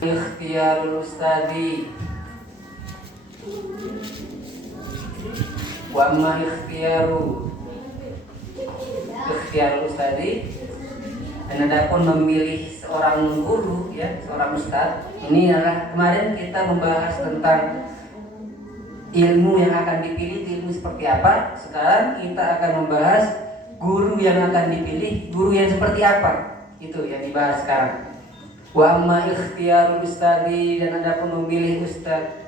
Ikhtiyarul ustadi wa amma ikhtiyarul ustadi, dan adapun memilih seorang guru, ya, seorang ustadz. Ini adalah kemarin kita membahas tentang ilmu yang akan dipilih, ilmu seperti apa. Sekarang kita akan membahas guru yang akan dipilih, guru yang seperti apa. Itu yang dibahas sekarang. Wa amma ikhtiyarul ustadi, dan adapun memilih ustadz.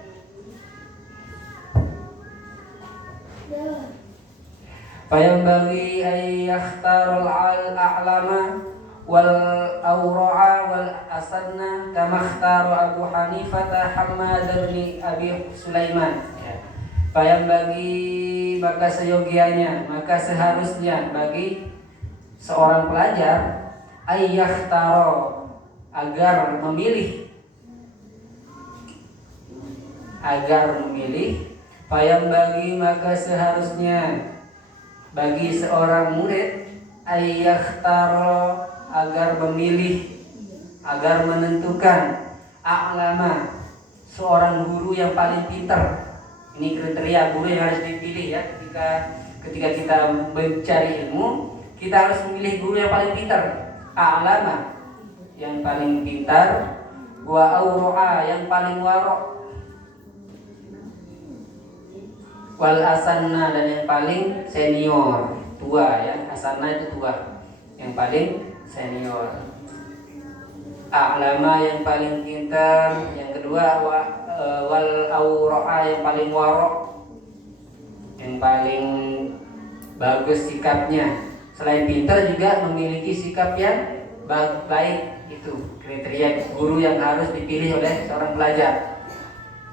Fayambaghi ay yakhtarul a'lama wal awra'a wal asanna kama ikhtara Abu Hanifah Hammad bin Abi Sulaiman. Fayambaghi, maka seyogianya, maka seharusnya bagi seorang pelajar ay yakhtara, agar memilih, fayambaghi, maka seharusnya bagi seorang murid ay yakhtara, agar memilih, agar menentukan a'lama, seorang guru yang paling pintar. Ini kriteria guru yang harus dipilih, ya. Ketika kita mencari ilmu, kita harus memilih guru yang paling pintar. A'lama, yang paling pintar, wa awra'a, yang paling warok, wal asanna, dan yang paling senior, tua, ya. Asanna itu tua, yang paling senior. A'lama, yang paling pintar. Yang kedua wal awra'a, yang paling warok, yang paling bagus sikapnya. Selain pintar juga memiliki sikap yang baik. Itu kriteria guru yang harus dipilih oleh seorang pelajar.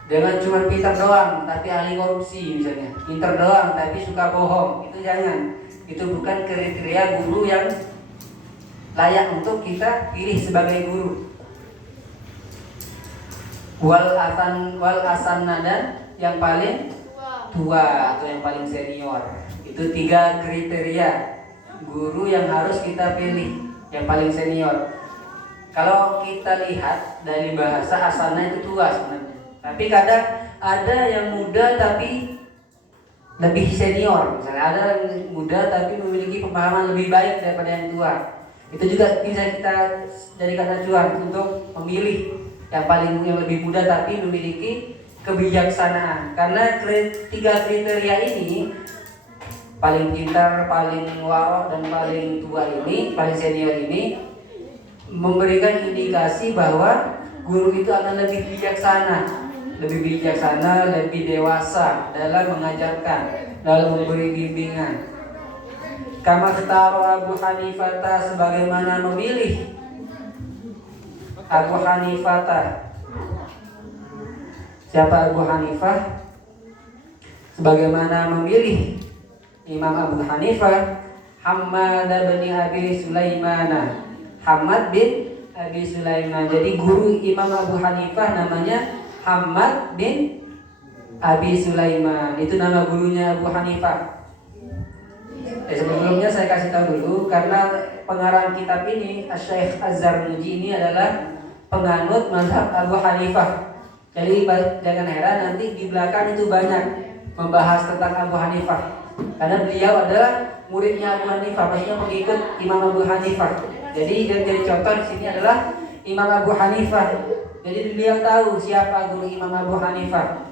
Jangan cuma pintar doang tapi ahli korupsi misalnya, pintar doang tapi suka bohong, itu jangan. Itu bukan kriteria guru yang layak untuk kita pilih sebagai guru. Wal asanna, dan yang paling tua atau yang paling senior. Itu 3 kriteria guru yang harus kita pilih, yang paling senior. Kalau kita lihat dari bahasa, asanna itu tua sebenarnya. Tapi kadang ada yang muda tapi lebih senior. Misalnya ada yang muda tapi memiliki pemahaman lebih baik daripada yang tua. Itu juga bisa kita jadikan acuan untuk memilih yang lebih muda tapi memiliki kebijaksanaan. Karena 3 kriteria ini, paling pintar, paling warok, dan paling tua ini, paling senior ini, memberikan indikasi bahwa guru itu akan lebih bijaksana, lebih dewasa dalam mengajarkan, dalam memberi bimbingan. Kama ikhtara Abu Hanifah, sebagaimana memilih Abu Hanifah. Siapa Abu Hanifah? Sebagaimana memilih Imam Abu Hanifah Hammad bin Abi Sulaiman. Hammad bin Abi Sulaiman. Jadi guru Imam Abu Hanifah namanya Hammad bin Abi Sulaiman. Itu nama gurunya Abu Hanifah. Sebelumnya saya kasih tahu dulu, karena pengarang kitab ini Syekh Az-Zarnuji ini adalah penganut mazhab Abu Hanifah. Jadi jangan heran nanti di belakang itu banyak membahas tentang Abu Hanifah, karena beliau adalah muridnya Abu Hanifah, maksudnya pengikut Imam Abu Hanifah. Jadi yang jadi contoh di sini adalah Imam Abu Hanifah. Jadi beliau tahu siapa guru Imam Abu Hanifah.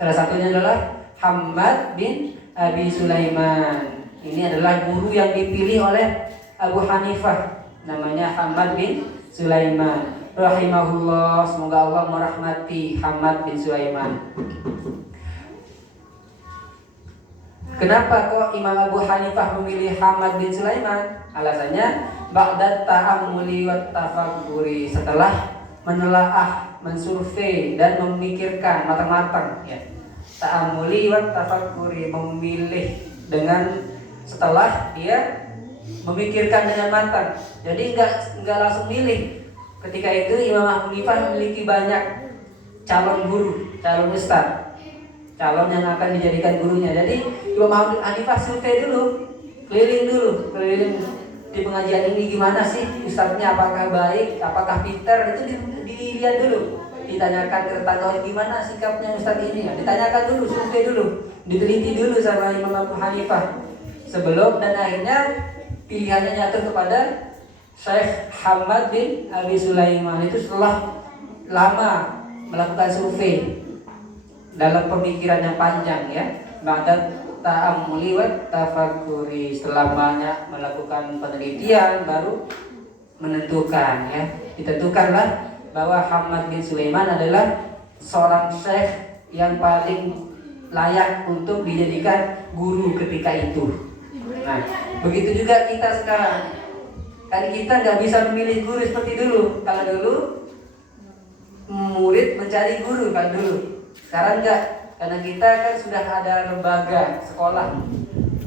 Salah satunya adalah Hammad bin Abi Sulaiman. Ini adalah guru yang dipilih oleh Abu Hanifah, namanya Hammad bin Sulaiman rahimahullah. Semoga Allah merahmati Hammad bin Sulaiman. Kenapa kok Imam Abu Hanifah memilih Hammad bin Sulaiman? Alasannya ba'da ta'ammuli wa tafakkuri, setelah menelaah, mensurvei, dan memikirkan matang-matang, ya. Ta'ammuli wa tafakkuri, memilih dengan, setelah dia memikirkan dengan matang. Jadi enggak langsung milih. Ketika itu Imam Abu Hanifah memiliki banyak calon guru, calon ustaz, calon yang akan dijadikan gurunya. Jadi Imam Abu Hanifah survei dulu, keliling di pengajian ini gimana sih ustadznya, apakah baik, apakah pintar, itu dilihat dulu, ditanyakan ke tetangga gimana sikapnya ustadz ini, ya ditanyakan dulu, survei dulu, diteliti dulu sama Imam Abu Hanifah sebelum, dan akhirnya pilihannya jatuh kepada Syekh Hamad bin Abi Sulaiman. Itu setelah lama melakukan survei dalam pemikiran yang panjang ya, ba'da ta'ammuli wa tafakkuri, setelah banyak melakukan penelitian baru menentukan ya, ditentukanlah bahwa Hamad bin Sulaiman adalah seorang syekh yang paling layak untuk dijadikan guru ketika itu. Nah, begitu juga kita sekarang. Kan kita nggak bisa memilih guru seperti dulu. Kalau dulu murid mencari guru kan dulu. Sekarang enggak, karena kita kan sudah ada lembaga sekolah.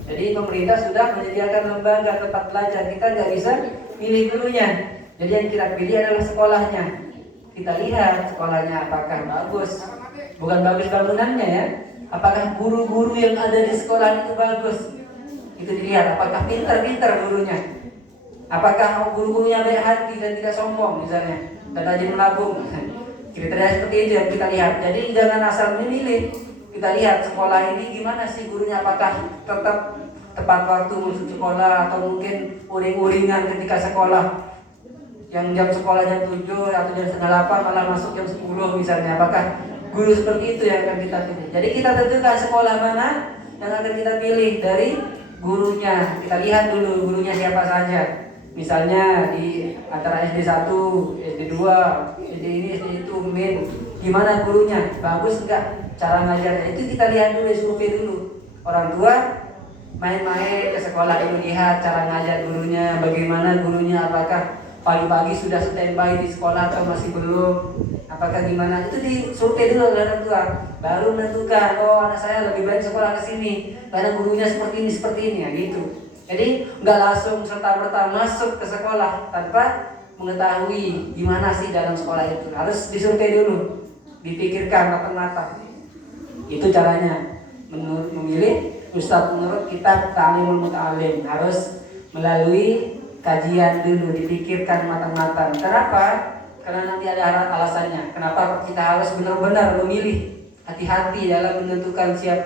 Jadi pemerintah sudah menyediakan lembaga tempat belajar. Kita nggak bisa pilih gurunya. Jadi yang kita pilih adalah sekolahnya. Kita lihat sekolahnya apakah bagus. Bukan bagus bangunannya ya. Apakah guru-guru yang ada di sekolah itu bagus. Itu dilihat. Apakah pintar-pintar gurunya. Apakah guru-gurunya baik hati dan tidak sombong misalnya, dan rajin menabung. Kriteria seperti itu yang kita lihat. Jadi jangan asal memilih. Kita lihat sekolah ini gimana sih gurunya, apakah tetap tepat waktu masuk sekolah atau mungkin uring-uringan ketika sekolah. Yang jam sekolah jam 7 atau jam setengah 8 malah masuk jam 10 misalnya. Apakah guru seperti itu yang akan kita pilih? Jadi kita tentukan sekolah mana yang akan kita pilih dari gurunya. Kita lihat dulu gurunya siapa saja. Misalnya di antara SD 1, SD 2, SD ini, SD itu, min, gimana gurunya? Bagus enggak cara ngajarnya? Itu kita lihat dulu, survei dulu. Orang tua main-main ke sekolah dulu, lihat cara ngajar gurunya, bagaimana gurunya, apakah pagi-pagi sudah standby di sekolah atau masih belum, apakah gimana? Itu disurvei dulu oleh orang tua. Baru menentukan, oh anak saya lebih baik sekolah ke sini karena gurunya seperti ini ya gitu. Jadi nggak langsung serta-merta masuk ke sekolah tanpa mengetahui gimana sih dalam sekolah itu. Harus disurvei dulu, dipikirkan matang-matang. Itu caranya memilih ustadz menurut kitab Ta'limul Muta'alim. Harus melalui kajian dulu, dipikirkan matang-matang. Kenapa? Karena nanti ada alasannya. Kenapa kita harus benar-benar memilih, hati-hati dalam menentukan siapa